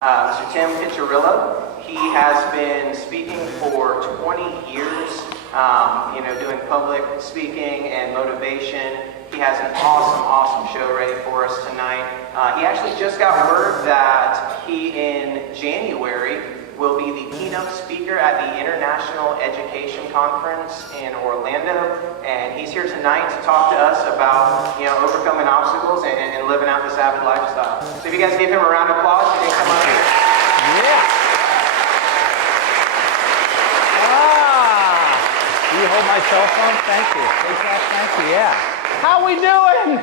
Mr. Tim Piccirillo. He has been speaking for 20 years, doing public speaking and motivation. He has an awesome show ready for us tonight. He actually just got word that he, in January, will be the keynote speaker at the International Education Conference in Orlando, and he's here tonight to talk to us about, overcoming obstacles and living out this avid lifestyle. So if you guys give him a round of applause, he can come on here. Yeah. You hold my cell phone? Thank you. Thank you. Yeah. How we doing?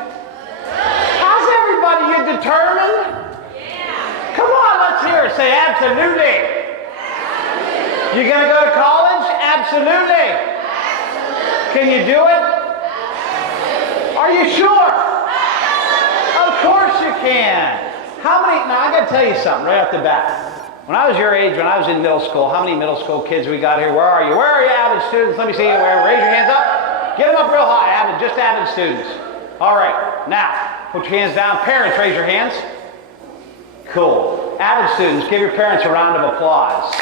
How's everybody? You determined? Yeah. Come on, let's hear it. Say absolutely. You gonna go to college? Absolutely. Can you do it? Are you sure? Of course you can. Now I gotta tell you something right off the bat. When I was your age, when I was in middle school, how many middle school kids we got here? Where are you? Where are you, avid students? Let me see you. Raise your hands up. Get them up real high, just avid students. All right, now, put your hands down. Parents, raise your hands. Cool. Avid students, give your parents a round of applause.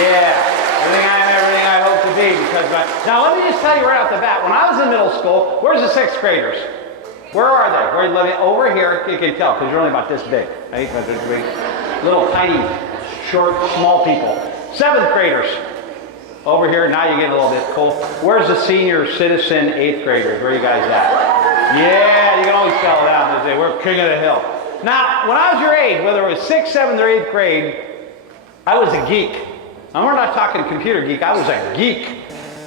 Yeah, everything I hope to be. Now let me just tell you right off the bat, when I was in middle school, where's the sixth graders? Where are they? Where are you living? Over here, you can tell, because you're only about this big. Right? Little tiny, short, small people. Seventh graders. Over here, now you get a little bit cold. Where's the senior citizen eighth graders? Where are you guys at? Yeah, you can always tell down this day. We're king of the hill. Now, when I was your age, whether it was 6th, 7th, or 8th grade, I was a geek. Now, we're not talking computer geek. I was a geek.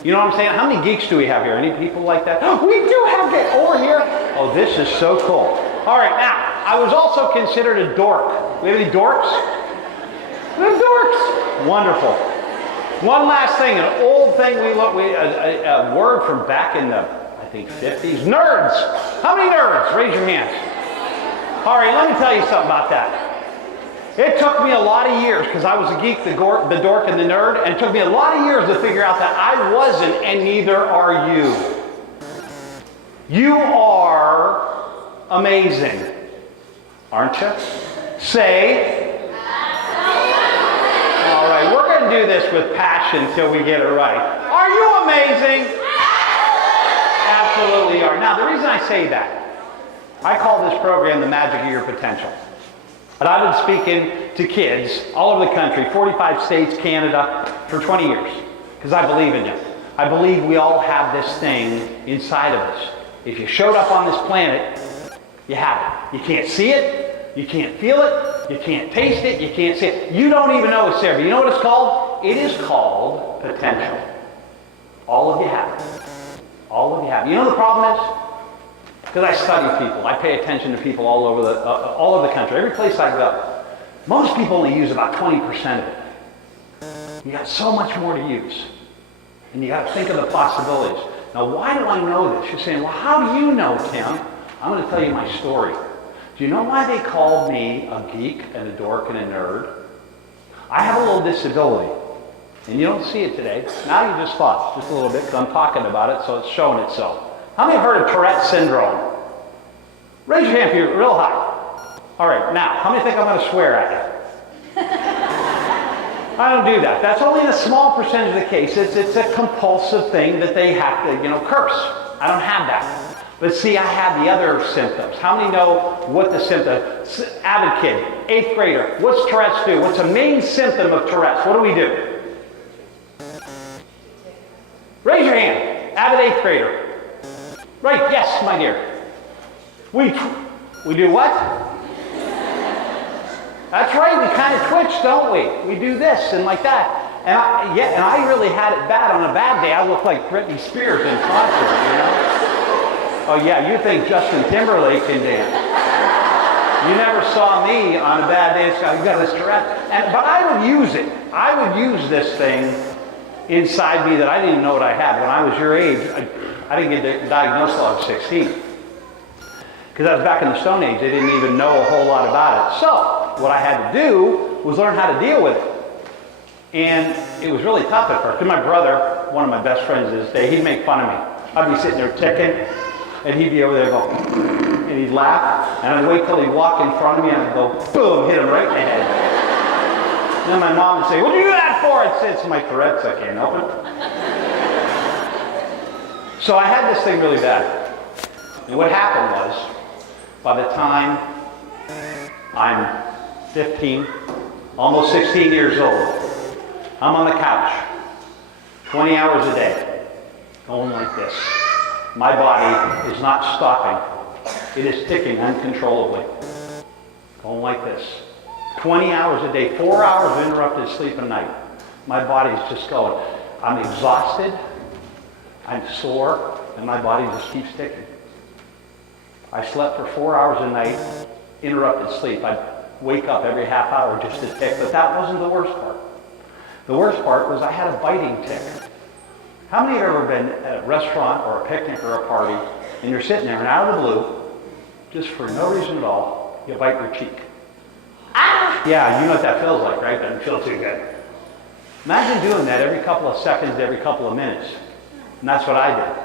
You know what I'm saying? How many geeks do we have here? Any people like that? Oh, we do have that over here. Oh, this is so cool. All right, now, I was also considered a dork. We have any dorks? We have dorks. Wonderful. One last thing, an old thing a word from back in the, I think, 50s. Nerds. How many nerds? Raise your hands. All right, let me tell you something about that. It took me a lot of years, because I was a geek, the dork, and the nerd, and it took me a lot of years to figure out that I wasn't, and neither are you. You are amazing, aren't you? Say. All right, we're going to do this with passion until we get it right. Are you amazing? Absolutely are. Now, the reason I say that, I call this program the Magic of Your Potential. And I've been speaking to kids all over the country, 45 states, Canada, for 20 years, because I believe in you. I believe we all have this thing inside of us. If you showed up on this planet, you have it. You can't see it, you can't feel it, you can't taste it, you can't see it. You don't even know it's there, but you know what it's called? It is called potential. All of you have it. All of you have it. You know what the problem is? Because I study people. I pay attention to people all over the country. Every place I go. Most people only use about 20% of it. You got so much more to use. And you got to think of the possibilities. Now, why do I know this? You're saying, well, how do you know, Tim? I'm going to tell you my story. Do you know why they called me a geek and a dork and a nerd? I have a little disability. And you don't see it today. Now you just thought, just a little bit, because I'm talking about it, so it's showing itself. How many have heard of Tourette's syndrome? Raise your hand if you're real high. All right, now, how many think I'm going to swear at you? I don't do that. That's only in a small percentage of the case. It's a compulsive thing that they have to, curse. I don't have that. But see, I have the other symptoms. How many know what the symptoms? Avid kid, 8th grader. What's Tourette's do? What's a main symptom of Tourette's? What do we do? Raise your hand. Avid 8th grader. Right, yes, my dear. We do what? That's right, we kind of twitch, don't we? We do this and like that. And I really had it bad. On a bad day, I look like Britney Spears in concert, Oh yeah, you think Justin Timberlake can dance. You never saw me on a bad day. You got this Tourette. But I would use it. I would use this thing inside me that I didn't even know what I had. When I was your age, I didn't get diagnosed until I was 16. Because I was back in the Stone Age. They didn't even know a whole lot about it. So, what I had to do was learn how to deal with it. And it was really tough at first. And my brother, one of my best friends to this day, he'd make fun of me. I'd be sitting there ticking, and he'd be over there going, and he'd laugh, and I'd wait till he'd walk in front of me, and I'd go, boom, hit him right in the head. And then my mom would say, what do you do that for? I'd say, it's my Tourette's, I can't help it. So I had this thing really bad. And what happened was, by the time I'm 15, almost 16 years old, I'm on the couch, 20 hours a day, going like this. My body is not stopping. It is ticking uncontrollably. Going like this. 20 hours a day, 4 hours of interrupted sleep a night. My body's just going. I'm exhausted, I'm sore, and my body just keeps ticking. I slept for 4 hours a night, interrupted sleep. I'd wake up every half hour just to tick, but that wasn't the worst part. The worst part was I had a biting tick. How many have ever been at a restaurant or a picnic or a party, and you're sitting there, and out of the blue, just for no reason at all, you bite your cheek? Ah! Yeah, you know what that feels like, right? Doesn't feel too good. Imagine doing that every couple of seconds, every couple of minutes. And that's what I did.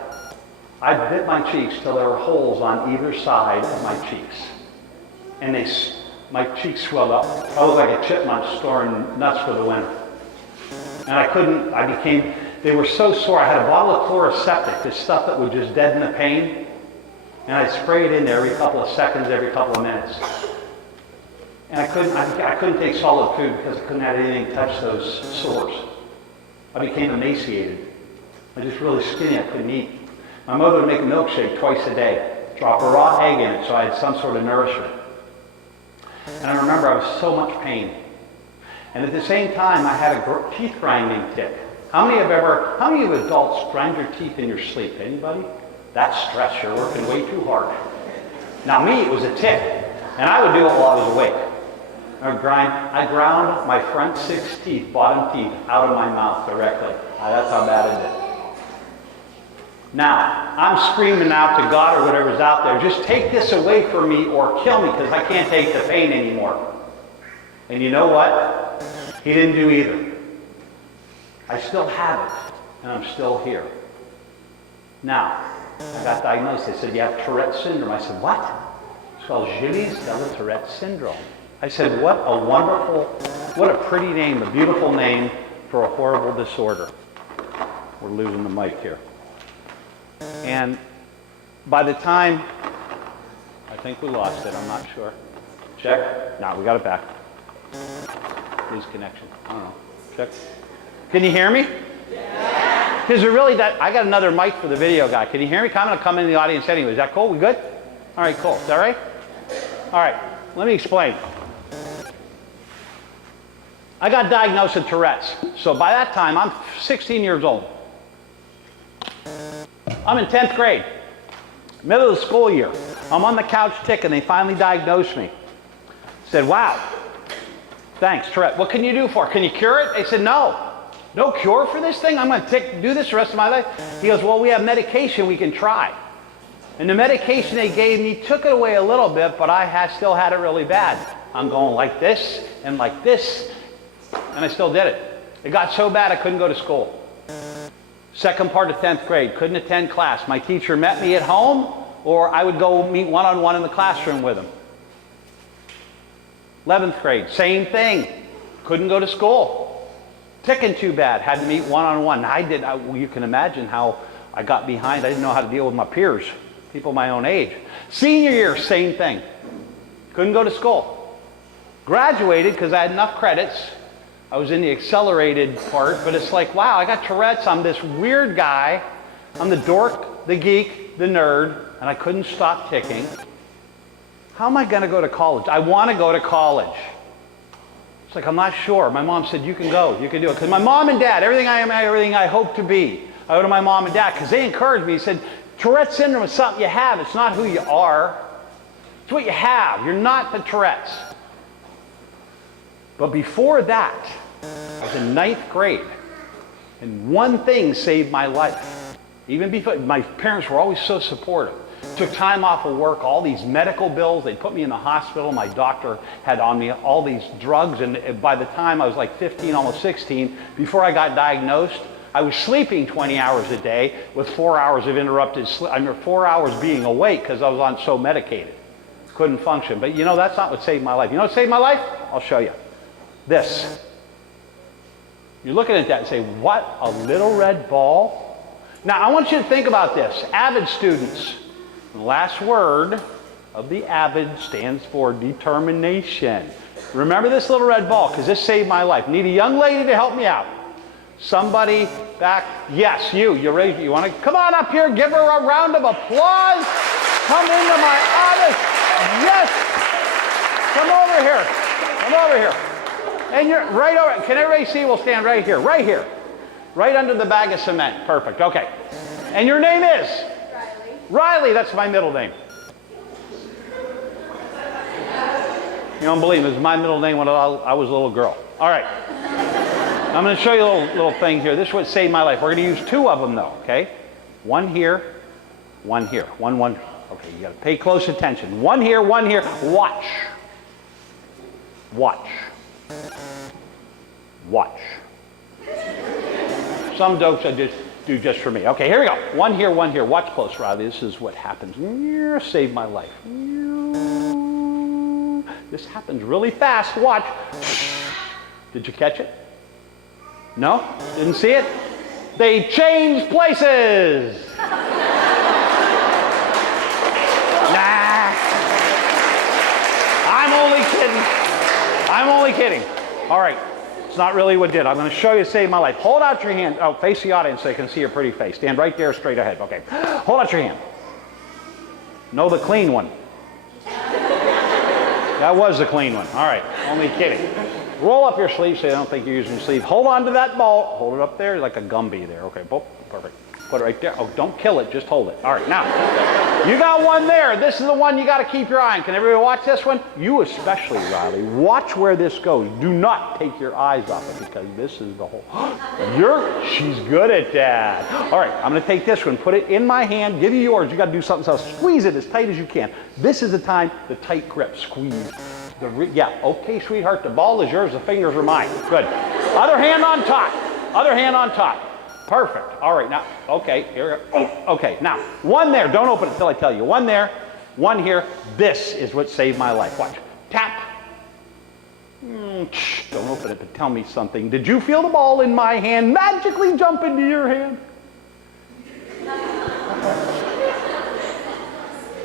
I bit my cheeks till there were holes on either side of my cheeks. And my cheeks swelled up. I was like a chipmunk storing nuts for the winter. And they were so sore. I had a bottle of chloroseptic, this stuff that would just deaden the pain. And I'd spray it in there every couple of seconds, every couple of minutes. And I couldn't take solid food because I couldn't have anything touch those sores. I became emaciated. I was just really skinny, I couldn't eat. My mother would make a milkshake twice a day, drop a raw egg in it so I had some sort of nourishment. And I remember I was so much pain. And at the same time, I had a teeth grinding tick. How many of you adults grind your teeth in your sleep? Anybody? That's stress, you're working way too hard. Now me, it was a tick. And I would do it while I was awake. I ground my front 6 teeth, bottom teeth, out of my mouth directly. That's how bad I did. Now, I'm screaming out to God or whatever's out there, just take this away from me or kill me because I can't take the pain anymore. And you know what? He didn't do either. I still have it, and I'm still here. Now, I got diagnosed. They said, you have Tourette's syndrome. I said, what? It's called Gilles-Della-Tourette syndrome. I said, what a pretty name, a beautiful name for a horrible disorder. We're losing the mic here. And by the time, I think we lost it, I'm not sure. Check? No, we got it back. Lose connection. I don't know. Check. Can you hear me? Yeah. Because I got another mic for the video guy. Can you hear me? I'm going to come in the audience anyway. Is that cool? We good? All right, cool. Is that right? All right. Let me explain. I got diagnosed with Tourette's. So by that time, I'm 16 years old. I'm in 10th grade, middle of the school year. I'm on the couch ticking. They finally diagnosed me. Said, wow, thanks, Tourette. What can you do for it? Can you cure it? They said, no cure for this thing? I'm going to do this the rest of my life? He goes, well, we have medication we can try. And the medication they gave me took it away a little bit, but I still had it really bad. I'm going like this and like this, and I still did it. It got so bad I couldn't go to school. Second part of 10th grade, couldn't attend class. My teacher met me at home, or I would go meet one-on-one in the classroom with him. 11th grade, same thing. Couldn't go to school. Ticking too bad, had to meet one-on-one. You can imagine how I got behind. I didn't know how to deal with my peers, people my own age. Senior year, same thing. Couldn't go to school. Graduated because I had enough credits. I was in the accelerated part, but it's like, wow, I got Tourette's. I'm this weird guy. I'm the dork, the geek, the nerd, and I couldn't stop ticking. How am I going to go to college? I want to go to college. It's like, I'm not sure. My mom said, you can go, you can do it. Because my mom and dad, everything I am, everything I hope to be, I go to my mom and dad because they encouraged me. He said, Tourette's syndrome is something you have. It's not who you are. It's what you have. You're not the Tourette's. But before that, I was in 9th grade, and one thing saved my life. Even before, my parents were always so supportive. Took time off of work, all these medical bills. They put me in the hospital. My doctor had on me all these drugs, and by the time I was like 15, almost 16, before I got diagnosed, I was sleeping 20 hours a day with 4 hours of interrupted sleep. 4 hours being awake because I was on so medicated. couldn't function. But you know, that's not what saved my life. You know what saved my life? I'll show you. This. You're looking at that and say, what, a little red ball? Now, I want you to think about this. Avid students. The last word of the AVID stands for determination. Remember this little red ball, because this saved my life. Need a young lady to help me out. Somebody back. Yes, you. You're ready. You want to come on up here? Give her a round of applause. Come into my office. Yes. Come over here. Come over here. And you're right over. Can everybody see? We'll stand right here. Right here. Right under the bag of cement. Perfect. Okay. And your name is? Riley. Riley. That's my middle name. You don't believe it. It was my middle name when I was a little girl. All right. I'm going to show you a little thing here. This is what saved my life. We're going to use two of them, though, okay? One here, one here. One. Okay, you got to pay close attention. One here, one here. Watch. Watch. Watch. Some jokes I just do just for me. Okay, here we go. One here, one here. Watch close, Riley. This is what happens. Saved my life. This happens really fast. Watch. Did you catch it? No? Didn't see it? They changed places. Nah. I'm only kidding. I'm only kidding. All right. It's not really what did. I'm going to show you to save my life. Hold out your hand. Oh, face the audience so they can see your pretty face. Stand right there straight ahead. Okay. Hold out your hand. No, the clean one. That was the clean one. All right. Only kidding. Roll up your sleeve so you don't think you're using your sleeve. Hold on to that ball. Hold it up there like a Gumby there. Okay. Boop. Perfect. Put it right there. Oh, don't kill it. Just hold it. All right. Now, you got one there. This is the one you got to keep your eye on. Can everybody watch this one? You especially, Riley. Watch where this goes. Do not take your eyes off it because this is the whole... She's good at that. All right. I'm going to take this one. Put it in my hand. Give you yours. You got to do something else. Squeeze it as tight as you can. This is the time, the tight grip. Squeeze. Yeah. Okay, sweetheart. The ball is yours. The fingers are mine. Good. Other hand on top. Other hand on top. Perfect. All right, now, okay, here we go. Oh, okay, now, one there. Don't open it until I tell you. One there, one here. This is what saved my life. Watch. Tap. Don't open it, but tell me something. Did you feel the ball in my hand magically jump into your hand?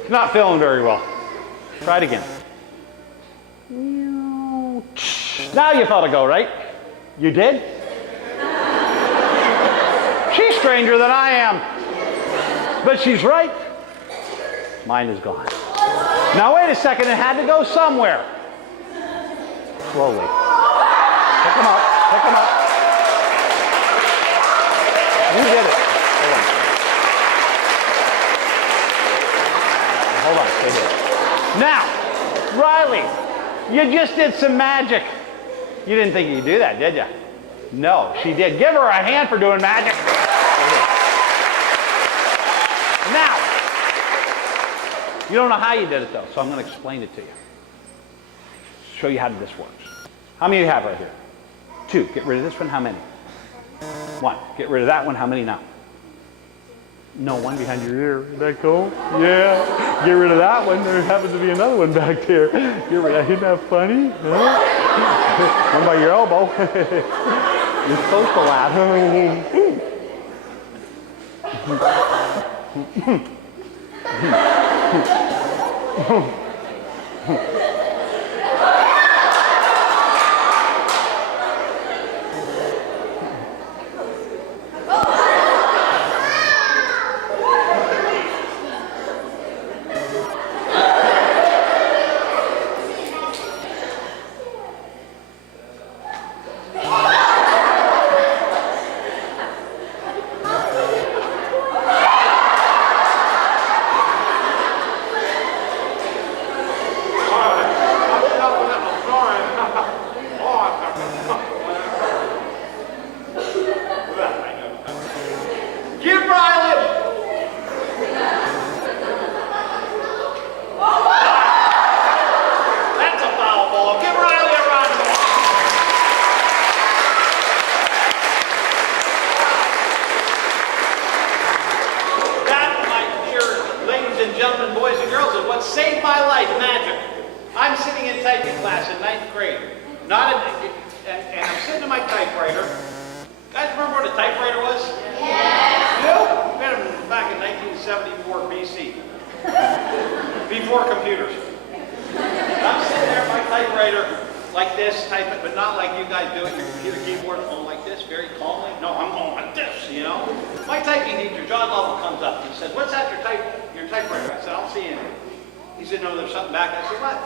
Not feeling very well. Try it again. Now you felt it go, right? You did? She's stranger than I am. But she's right. Mine is gone. Now wait a second, it had to go somewhere. Slowly. Pick them up. Pick them up. You did it. Hold on. Stay here. Now, Riley, you just did some magic. You didn't think you could do that, did you? No, she did. Give her a hand for doing magic. Now, you don't know how you did it though, so I'm going to explain it to you. Show you how this works. How many do you have right here? 2. Get rid of this one. How many? 1. Get rid of that one. How many now? No, one behind your ear. Isn't that cool? Yeah. Get rid of that one. There happens to be another one back there. Isn't that funny? Huh? One by your elbow. You're supposed to laugh. a typewriter was? Yeah. You? Been back in 1974 BC. Before computers. I'm sitting there at my typewriter like this, type it, but not like you guys do it. Your computer keyboard going like this, very calmly. No, I'm going like this, you know. My typing teacher, John Lovell, comes up. He says, "What's that? Your typewriter?" I said, "I don't see anything." He said, "No, there's something back." I said, "What?"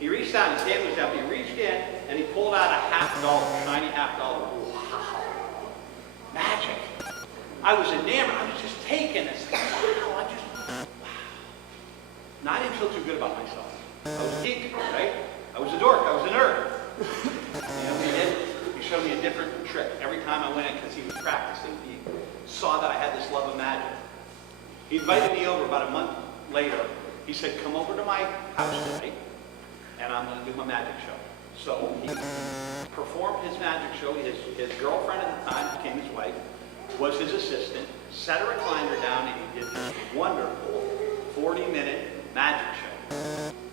He reached down, his hand was up. He reached in and he pulled out a $50, shiny $50. Wow, magic! I was enamored. I was just taken. It's like, wow, wow. Now, I didn't feel too good about myself. I was a geek, right? I was a dork. I was a nerd. You know, he showed me a different trick every time I went in because he was practicing. He saw that I had this love of magic. He invited me over about a month later. He said, "Come over to my house tonight, and I'm going to do my magic show." So he performed his magic show. His girlfriend at the time, became his wife, was his assistant, set a recliner down, and he did this wonderful 40-minute magic show.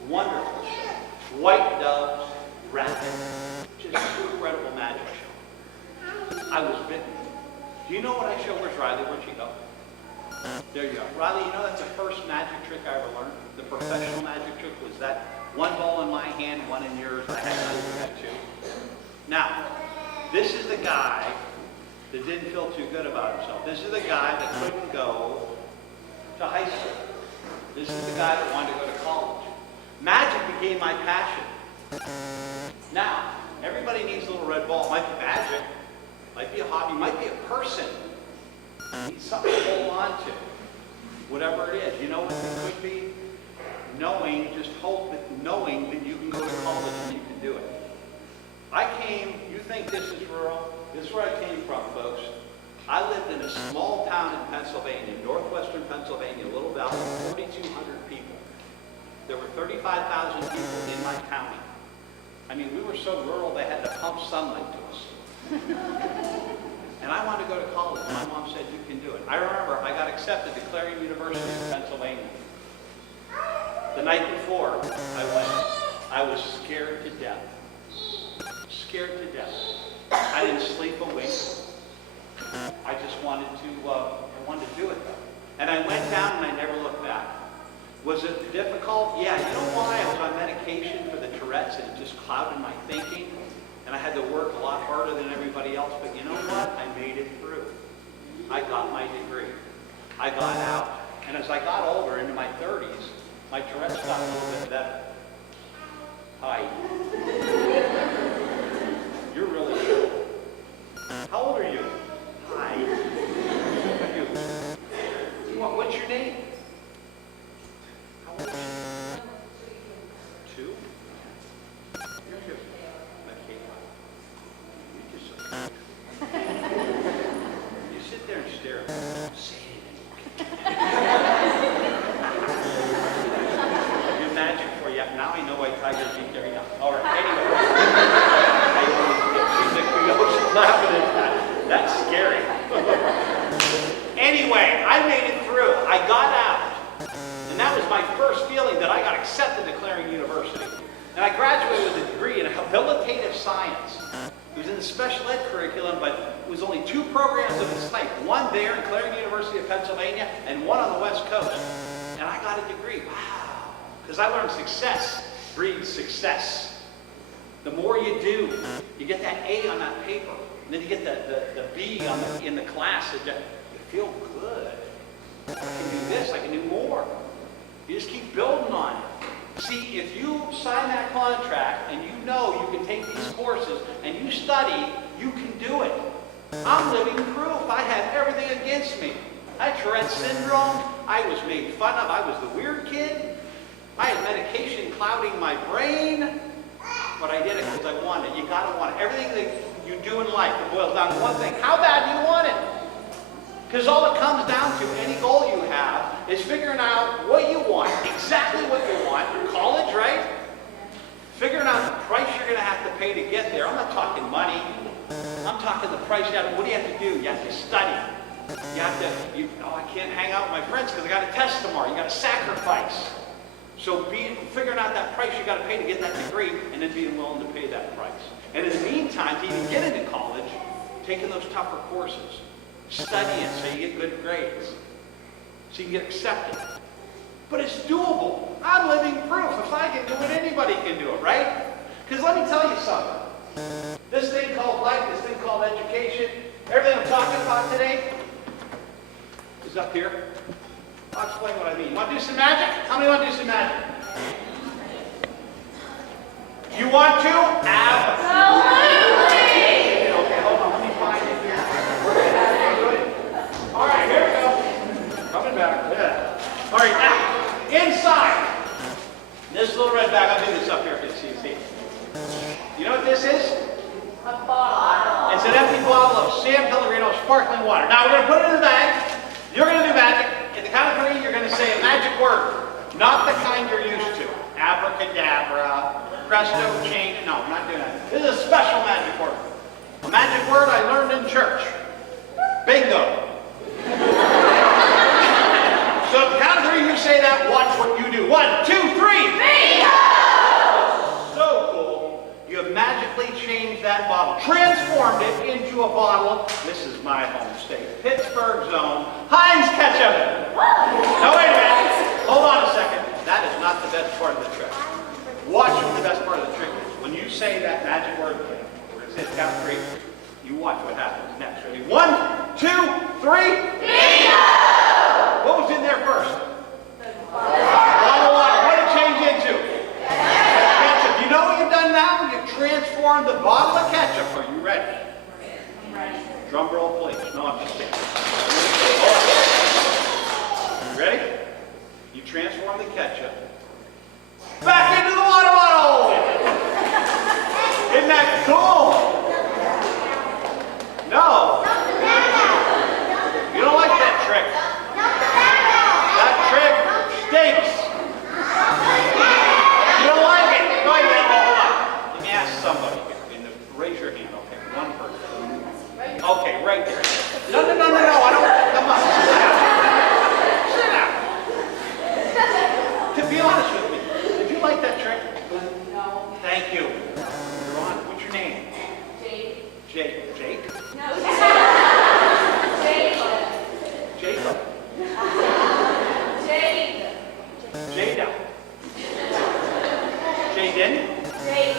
Wonderful show. White doves, rabbits. Just an incredible magic show. I was bitten. Do you know what I show? Where's Riley? Where'd she go? There you go. Riley, you know that's the first magic trick I ever learned? The professional magic trick was that one ball in my hand, one in yours. I had two. Now, this is the guy that didn't feel too good about himself. This is the guy that couldn't go to high school. This is the guy that wanted to go to college. Magic became my passion. Now, everybody needs a little red ball. It might be magic, might be a hobby, might be a person. You need something to hold on to. Whatever it is. You know what it could be? Knowing, just hope that knowing that you can go to college and you can do it. You think this is rural? This is where I came from, folks. I lived in a small town in Pennsylvania, northwestern Pennsylvania, little valley, 4,200 people. There were 35,000 people in my county. I mean, we were so rural they had to pump sunlight to us. And I wanted to go to college. My mom said, "You can do it." I remember I got accepted to Clarion University in Pennsylvania. The night before I went, I was scared to death. Scared to death. I didn't sleep a wink. I just wanted to do it though. And I went down and I never looked back. Was it difficult? Yeah. You know why? I was on medication for the Tourette's and it just clouded my thinking. And I had to work a lot harder than everybody else. But you know what? I made it through. I got my degree. I got out. And as I got older, into my 30s, my Tourette's got a little bit better. Hi. You're really good. How old are you? Hi. How are you? What's your name? How old are you? 2? You're 2. Okay. You're just so cute. You sit there and stare at me. Don't say anything. I do magic for you. Now I know why tigers eat their young. All right. Anyway. She's laughing at that. That's scary. Anyway, I made it through. I got out. And that was my first feeling that I got accepted to Clarion University. And I graduated with a degree in habilitative science. It was in the special ed curriculum, but it was only 2 programs of its type. One there in Clarion University of Pennsylvania and one on the West Coast. And I got a degree. Wow. Because I learned success breeds success. The more you do, you get that A on that paper. And then you get the B in the class. You feel good. I can do this. I can do more. You just keep building on it. See, if you sign that contract and you know you can take these courses and you study, you can do it. I'm living proof. I had everything against me. I had Tourette's syndrome. I was made fun of. I was the weird kid. I had medication clouding my brain. But I did it because I wanted it. You got to want it. Everything that you do in life, it boils down to one thing. How bad do you want it? Because all it comes down to, any goal you have, is figuring out what you want, exactly what you want. College, right? Figuring out the price you're going to have to pay to get there. I'm not talking money. I'm talking the price you have to, what do you have to do? You have to study. You have to, I can't hang out with my friends because I got a test tomorrow. You got to sacrifice. So figuring out that price you got to pay to get that degree, and then being willing to pay that price. And in the meantime, to even get into college, taking those tougher courses, studying so you get good grades, so you can get accepted. But it's doable. I'm living proof. If I can do it, anybody can do it, right? Because let me tell you something. This thing called life, this thing called education, everything I'm talking about today is up here. I'll explain what I mean. Want to do some magic? How many want to do some magic? You want to? Absolutely! Okay, hold on. Let me find it here. All right, here we go. Coming back. Yeah. All right, now, inside this little red bag, I'll do this up here so you see. You know what this is? A bottle. It's an empty bottle of San Pellegrino sparkling water. Now, we're going to put it in the bag. You're going to do magic. At the count of 3, you're going to say a magic word. Not the kind you're used to. Abracadabra, presto, change. No, I'm not doing that. This is a special magic word. A magic word I learned in church. Bingo. So at the count of 3, you say that. Watch what you do. 1, 2, 3. Bingo! So cool. You have magically changed that bottle, transformed it into a bottle. This is my home state, Pittsburgh's own Heinz ketchup. No, wait a minute. Hold on a second. That is not the best part of the trick. Watch what the best part of the trick is. When you say that magic word, we're going to say count 3. You watch what happens next. Ready? 1, 2, 3. Bingo! What was in there first? Bottle of water. What did it change into? Ketchup. You know what you've done now? You've transformed the bottle of ketchup. Are you ready? Drum roll, please. No, I'm just kidding. You ready? You transform the ketchup back into the water bottle. Isn't that cool? No. You don't like that trick. That trick stinks. You don't like it. Go ahead, hold on. Let me ask somebody here. Raise your hand. Okay, one person. Okay, right there. No. I don't. Come on. Sit down. To be honest with me, did you like that trick? No. Thank you. You're on. What's your name? Jake. Jake? No. Jake. Jacob? Jade. Jada? Jaden? Jade.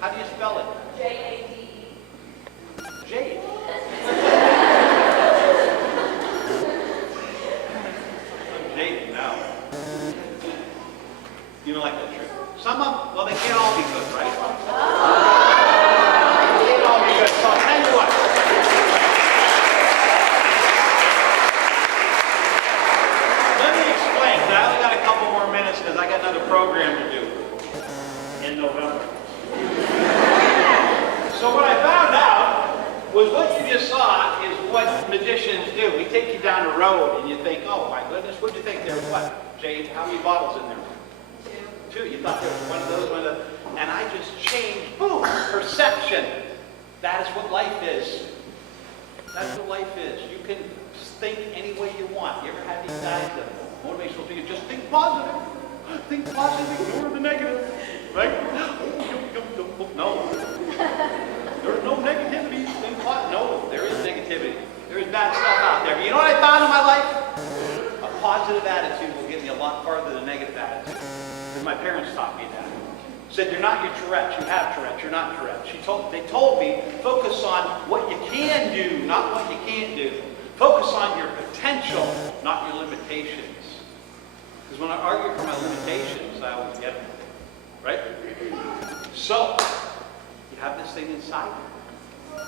How do you spell it? J-A-D-E. Jade. Jade, no. You don't like that trick? Some of them, well, they can't all be good, right? They can't all be good. So I'll tell you what. Let me explain. I only got a couple more minutes because I got another program to do in November. So what I found out was what you just saw is what magicians do. We take you down the road and you think, oh my goodness, what'd you think there was what? Jade, how many bottles in there? 2. You thought there was one of those, and I just changed, boom, perception. That is what life is. That's what life is. You can think any way you want. You ever had these guys that motivational speakers, just think positive. Think positive, ignore the negative. Right? No. There's no negativity. Think positive. No, there is negativity. There is bad stuff out there. But you know what I found in my life? A positive attitude will get me a lot farther than a negative attitude. Because my parents taught me that. Said, you're not your Tourette's, you have Tourette's, you're not Tourette's. They told me, focus on what you can do, not what you can't do. Focus on your potential, not your limitations. Because when I argue for my limitations, I always get them. Right? So, you have this thing inside you.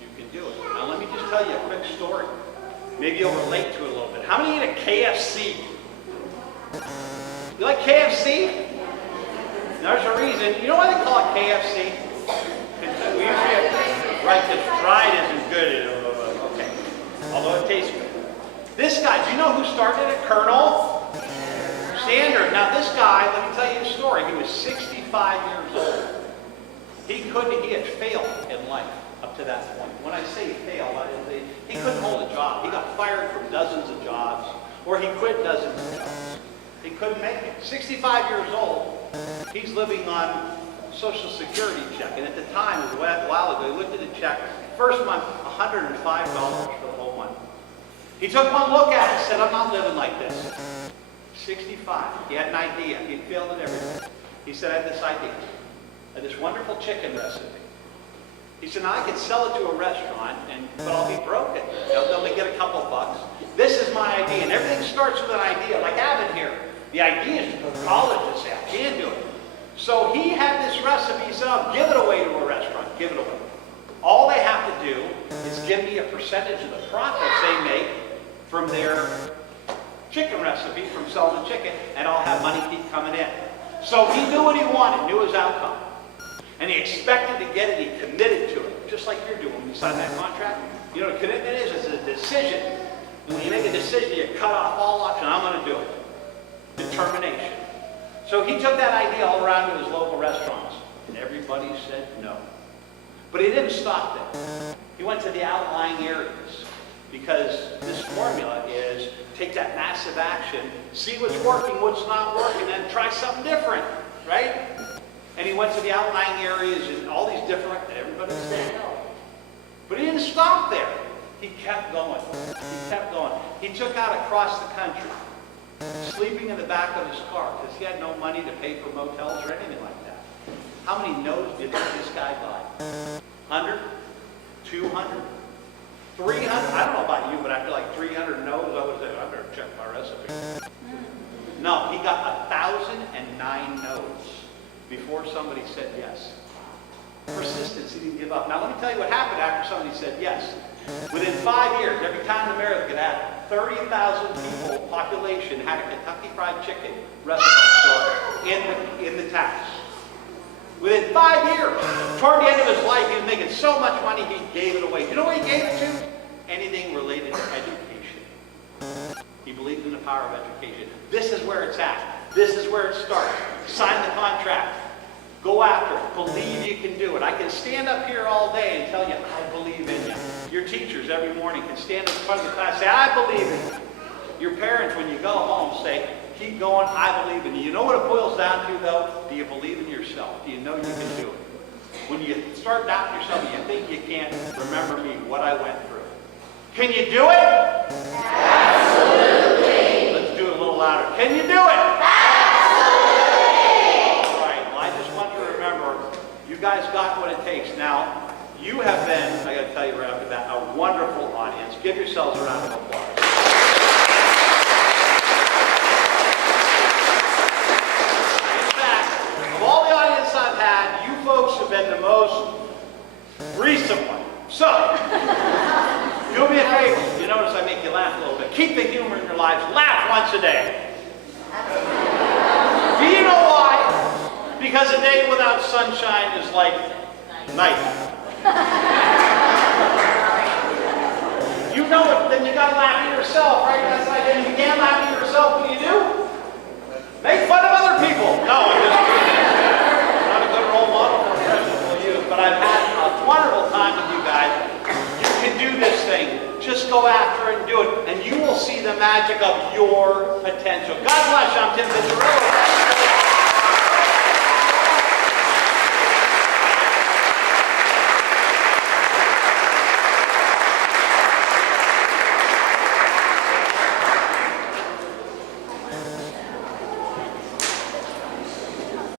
You can do it. Now let me just tell you a quick story. Maybe you'll relate to it a little bit. How many eat a KFC? You like KFC? There's a reason. You know why they call it KFC? We usually have, right, because fried isn't good. Okay. Although it tastes good. This guy, do you know who started it? Colonel Sanders. Now this guy, let me tell you a story. He was 65 years old. He had failed in life up to that point. When I say failed, he couldn't hold a job. He got fired from dozens of jobs, or he quit dozens of jobs. He couldn't make it. 65 years old, he's living on Social Security check. And at the time, it was a while ago, he looked at the check. First month, $105 for the whole month. He took one look at it and said, I'm not living like this. 65. He had an idea. He'd failed at everything. He said, I have this idea. I have this wonderful chicken recipe. He said, now I could sell it to a restaurant, but I'll be broken. They'll only get a couple bucks. This is my idea. And everything starts with an idea, like Avid here. The idea is to go to college and say, I can do it. So he had this recipe. He said, I'll give it away to a restaurant. Give it away. All they have to do is give me a percentage of the profits they make from their chicken recipe, from selling the chicken, and I'll have money keep coming in. So he knew what he wanted, knew his outcome. And he expected to get it, he committed to it, just like you're doing when you sign that contract. You know what a commitment is? It's a decision. And when you make a decision, you cut off all options. I'm going to do it. Determination. So he took that idea all around to his local restaurants, and everybody said no. But he didn't stop there. He went to the outlying areas, because this formula is take that massive action, see what's working, what's not working, and try something different, right? And he went to the outlying areas and all these different, and everybody said no. But he didn't stop there. He kept going. He kept going. He took out across the country, sleeping in the back of his car, because he had no money to pay for motels or anything like that. How many no's did this guy buy? 100? 200? 300? I don't know about you, but I feel like 300 no's. I would say, I better check my recipe. No, he got 1,009 no's before somebody said yes. Persistence, he didn't give up. Now let me tell you what happened after somebody said yes. Within 5 years, every town in America had 30,000 people, population, had a Kentucky Fried Chicken restaurant store in the towns. Within 5 years, toward the end of his life, he was making so much money, he gave it away. You know what he gave it to? Anything related to education. He believed in the power of education. This is where it's at. This is where it starts. Sign the contract. Go after it. Believe you can do it. I can stand up here all day and tell you, I believe in you. Your teachers every morning can stand in front of the class and say, I believe in you. Your parents, when you go home, say, keep going, I believe in you. You know what it boils down to, though? Do you believe in yourself? Do you know you can do it? When you start doubting yourself and you think you can't, remember me, what I went through. Can you do it? Absolutely. Let's do it a little louder. Can you do it? You guys got what it takes. Now, you have been, I got to tell you right after that, a wonderful audience. Give yourselves a round of applause. In fact, of all the audience I've had, you folks have been the most recent one. So, do me a favor. You notice I make you laugh a little bit. Keep the humor in your lives. Laugh once a day. Do you know why? Because a day without sunshine is like night. You know it, then you gotta laugh at yourself, right? That's like, and you can't laugh at yourself, what do you do? Make fun of other people. No, I'm just kidding. Not a good role model for professional youth, but I've had a wonderful time with you guys. You can do this thing. Just go after it and do it, and you will see the magic of your potential. God bless you. I'm Tim Piccirillo.